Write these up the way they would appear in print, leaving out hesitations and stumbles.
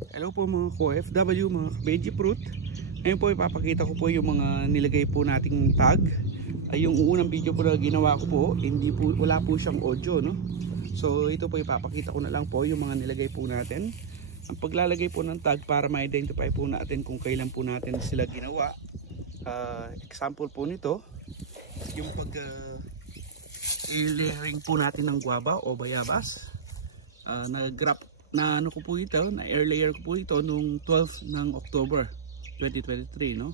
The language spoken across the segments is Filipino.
Hello po mga OFW, mga veggie fruit. Ngayon po ipapakita ko po yung mga nilagay po nating tag. Ay yung unang video po na ginawa ko po, wala po siyang audio, no? So ito po ipapakita ko na lang po yung mga nilagay po natin. Ang paglalagay po ng tag para ma-identify po natin kung kailan po natin sila ginawa. Example po nito, yung layering po natin ng guava o bayabas. Na ano ko po ito, na air layer ko po ito nung 12 ng October 2023, no?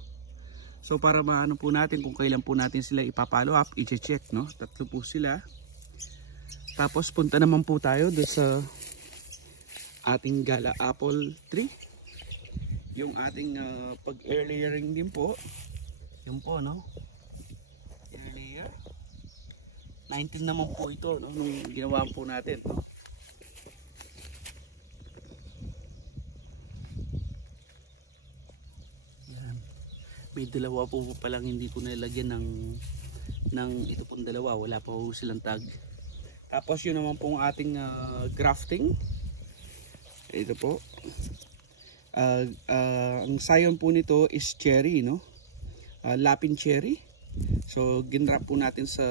So para maano po natin kung kailan po natin sila ipapollow up, i-check, no? Tatlo po sila. Tapos punta naman po tayo doon sa ating gala apple tree. Yung ating pag air layering din po. Yung po, no? Air layer. 19 naman po ito, no? Nung ginawa po natin, no? May dalawa po palang hindi po nilagyan ng ito pong dalawa, wala pa po silang tag. Tapos yun naman pong ating grafting. Ito po. Ang sayon po nito is cherry, no? Lapin cherry. So ginrap po natin sa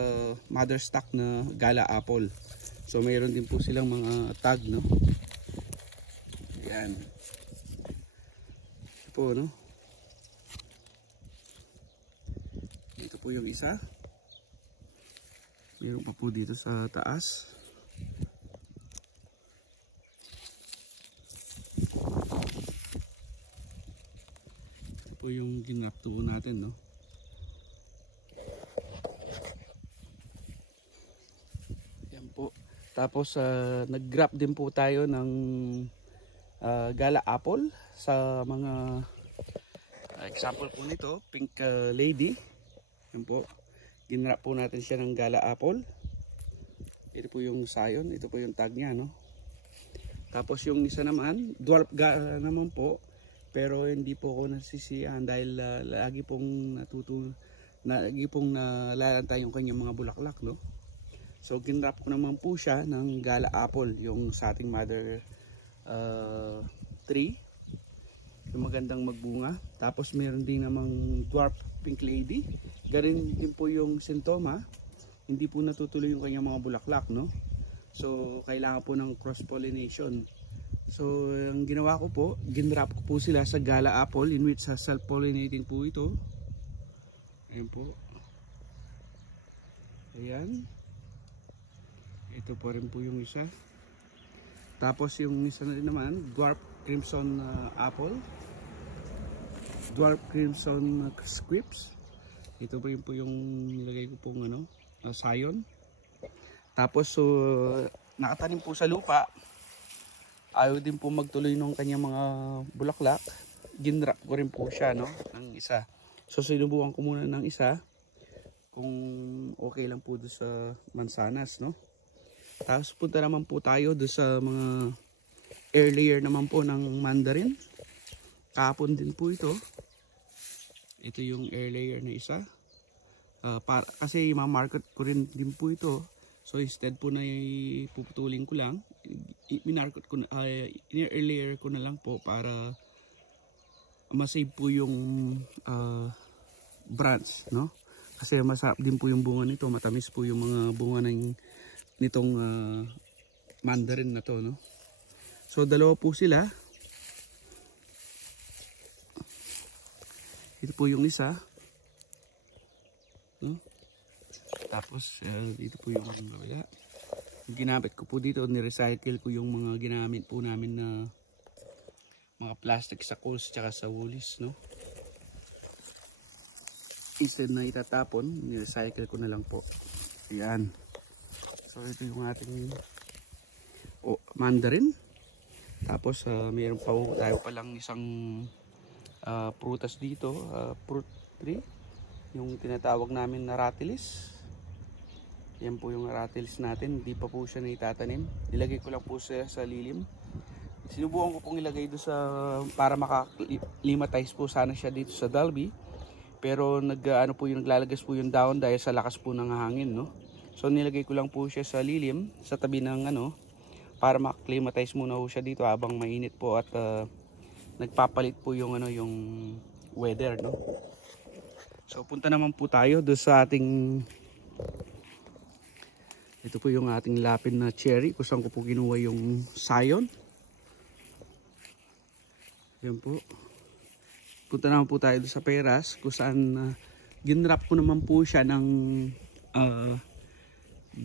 mother stock na gala apple. So mayroon din po silang mga tag, no? Yan. Ito po, no? Ito po yung isa. Meron pa po dito sa taas. Ito po yung ginrap po natin, no? Yan po. Tapos nag-grap din po tayo ng gala apple sa mga example po nito, pink lady. Yan po, ginrap po natin siya ng gala apple. Ito po yung sayon, ito po yung tag niya, no? Tapos yung isa naman, dwarf gala naman po, pero hindi po ako nasisiyahan dahil lagi pong nalalantay yung kanyang mga bulaklak, no? So ginrap ko naman po siya ng gala apple, yung sa ating mother tree, yung magandang magbunga. Tapos meron din namang dwarf pink lady. Garin din po yung sintoma, hindi po natutuloy yung kanyang mga bulaklak, no? So kailangan po ng cross pollination. So ang ginawa ko po, ginrap ko po sila sa gala apple, in which self pollinating po ito. Ayan po. Ayan. Ito po rin po yung isa. Tapos yung isa na rin naman, dwarf crimson apple, dwarf crimson scripts. Ito po yung nilagay ko pong sayon. Tapos nakatanim po sa lupa, ayaw din po magtuloy ng kanyang mga bulaklak. Ginrap ko rin po siya, no, ng isa. So sinubukan ko muna ng isa kung okay lang po doon sa mansanas, no. Tapos punta naman po tayo doon sa mga air layer naman po ng mandarin. Kahapon din po ito. Ito yung air layer na isa. Kasi ma-market ko rin din po ito. So instead po na ipuputulin ko lang, minarket ko na, air layer ko na lang po para masave po yung branch, no? Kasi masarap din po yung bunga nito, matamis po yung mga bunga nitong mandarin na to, no? So dalawa po sila. Ito po yung isa, no? Tapos dito po yung kabila. Ginamit ko po dito, ni-recycle ko yung mga ginamit po namin na mga plastic sa coals tsaka sa woolies, no? Instead na itatapon, ni-recycle ko na lang po. Ayan. So ito yung ating mandarin. Tapos mayroon pa tayo palang isang prutas dito, fruit tree, yung tinatawag namin na ratilis. Yan po yung ratilis natin, hindi pa po siya naitatanim. Nilagay ko lang po siya sa lilim. Sinubukan ko pong ilagay doon para maka-limatize po sana siya dito sa Dalby. Pero naglalagas po yung down dahil sa lakas po ng hangin, no? So nilagay ko lang po siya sa lilim, sa tabi ng para ma-acclimatize muna ho siya dito habang mainit po at nagpapalit po yung ano yung weather, no. So punta naman po tayo doon sa ating, ito po yung ating lapid na cherry kung saan ko po kinuha yung sayon. Yan po. Punta naman po tayo doon sa peras kung saan ginrap ko naman po siya ng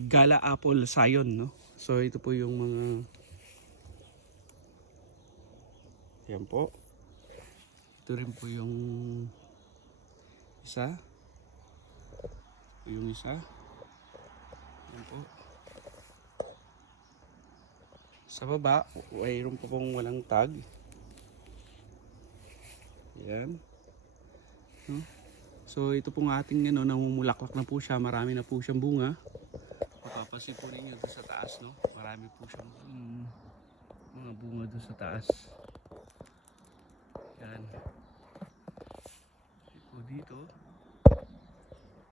gala apple sayon, no. So ito po yung mga, yan po. Ito rin po yung isa. Yung isa. Yan po. Sa baba, mayroon po pong walang tag. Yan. So ito pong ating ano, namumulaklak na po siya. Marami na po siyang bunga. Mapapansin po ninyo doon sa taas, no? Marami po siyang mga bunga doon sa taas. Yan. Po dito.